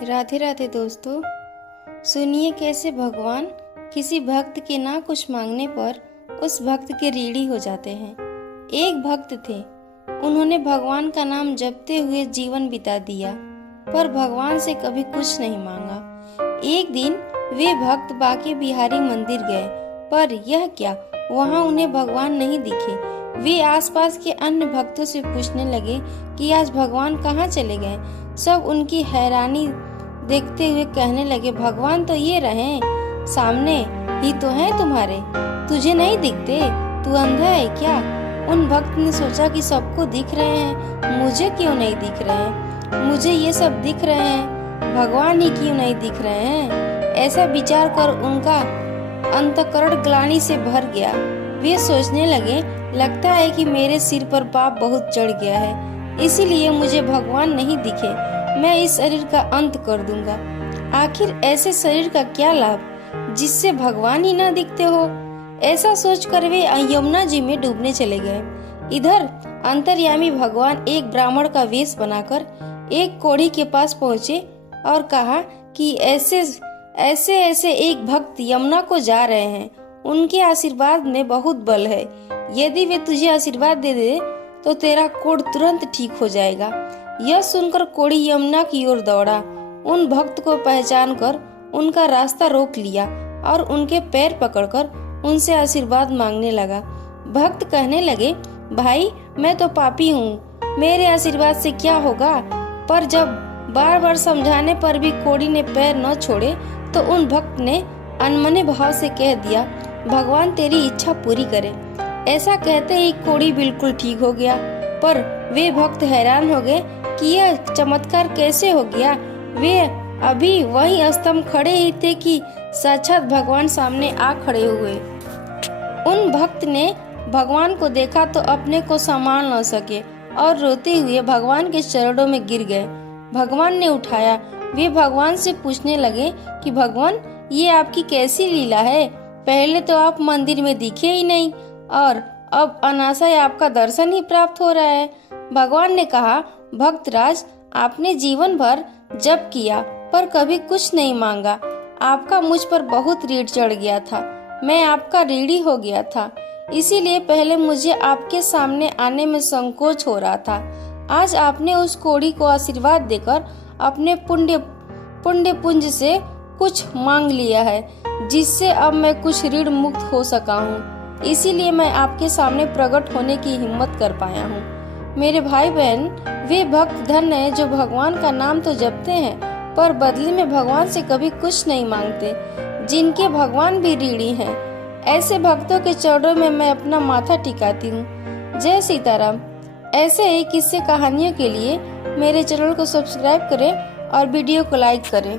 राधे राधे दोस्तों। सुनिए कैसे भगवान किसी भक्त के ना कुछ मांगने पर उस भक्त के ऋणी हो जाते हैं। एक भक्त थे, उन्होंने भगवान का नाम जपते हुए जीवन बिता दिया, पर भगवान से कभी कुछ नहीं मांगा। एक दिन वे भक्त बांके बिहारी मंदिर गए, पर यह क्या, वहां उन्हें भगवान नहीं दिखे। वे आसपास के अन्य भक्तों से पूछने लगे कि आज भगवान कहाँ चले गए। सब उनकी हैरानी देखते हुए कहने लगे, भगवान तो ये रहे, सामने ही तो हैं तुम्हारे, तुझे नहीं दिखते, तू अंधा है क्या। उन भक्त ने सोचा कि सबको दिख रहे हैं, मुझे क्यों नहीं दिख रहे हैं, मुझे ये सब दिख रहे हैं, भगवान ही क्यों नहीं दिख रहे हैं। ऐसा विचार कर उनका अंतःकरण ग्लानि से भर गया। वे सोचने लगे, लगता है कि मेरे सिर पर पाप बहुत चढ़ गया है, इसीलिए मुझे भगवान नहीं दिखे। मैं इस शरीर का अंत कर दूंगा। आखिर ऐसे शरीर का क्या लाभ जिससे भगवान ही न दिखते हो। ऐसा सोचकर वे यमुना जी में डूबने चले गए। इधर अंतर्यामी भगवान एक ब्राह्मण का वेश बनाकर एक कोढ़ी के पास पहुँचे और कहा कि ऐसे एक भक्त यमुना को जा रहे हैं, उनके आशीर्वाद में बहुत बल है, यदि वे तुझे आशीर्वाद दे दे तो तेरा कोढ़ तुरंत ठीक हो जाएगा। यह सुनकर कोढ़ी यमुना की ओर दौड़ा। उन भक्त को पहचान कर उनका रास्ता रोक लिया और उनके पैर पकड़कर उनसे आशीर्वाद मांगने लगा। भक्त कहने लगे, भाई मैं तो पापी हूँ, मेरे आशीर्वाद से क्या होगा। पर जब बार बार समझाने पर भी कोढ़ी ने पैर न छोड़े तो उन भक्त ने अनमने भाव से कह दिया, भगवान तेरी इच्छा पूरी करे। ऐसा कहते ही कोढ़ी बिल्कुल ठीक हो गया। पर वे भक्त हैरान हो गए कि यह चमत्कार कैसे हो गया। वे अभी वहीं स्तंभ खड़े ही थे कि साक्षात भगवान सामने आ खड़े हुए। उन भक्त ने भगवान को देखा तो अपने को संभाल न सके और रोते हुए भगवान के चरणों में गिर गए। भगवान ने उठाया। वे भगवान से पूछने लगे कि भगवान ये आपकी कैसी लीला है, पहले तो आप मंदिर में दिखे ही नहीं और अब अनायास आपका दर्शन ही प्राप्त हो रहा है। भगवान ने कहा, भक्तराज आपने जीवन भर जप किया पर कभी कुछ नहीं मांगा। आपका मुझ पर बहुत ऋण चढ़ गया था, मैं आपका ऋणी हो गया था, इसीलिए पहले मुझे आपके सामने आने में संकोच हो रहा था। आज आपने उस कोढ़ी को आशीर्वाद देकर अपने पुण्य पुंज से कुछ मांग लिया है, जिससे अब मैं कुछ ऋण मुक्त हो सका हूँ, इसीलिए मैं आपके सामने प्रकट होने की हिम्मत कर पाया हूँ। मेरे भाई बहन, वे भक्त धन्य हैं जो भगवान का नाम तो जपते हैं पर बदले में भगवान से कभी कुछ नहीं मांगते, जिनके भगवान भी ऋणी हैं। ऐसे भक्तों के चरणों में मैं अपना माथा टिकाती हूँ। जय सीताराम। ऐसे ही किस्से कहानियों के लिए मेरे चैनल को सब्सक्राइब करें और वीडियो को लाइक करें।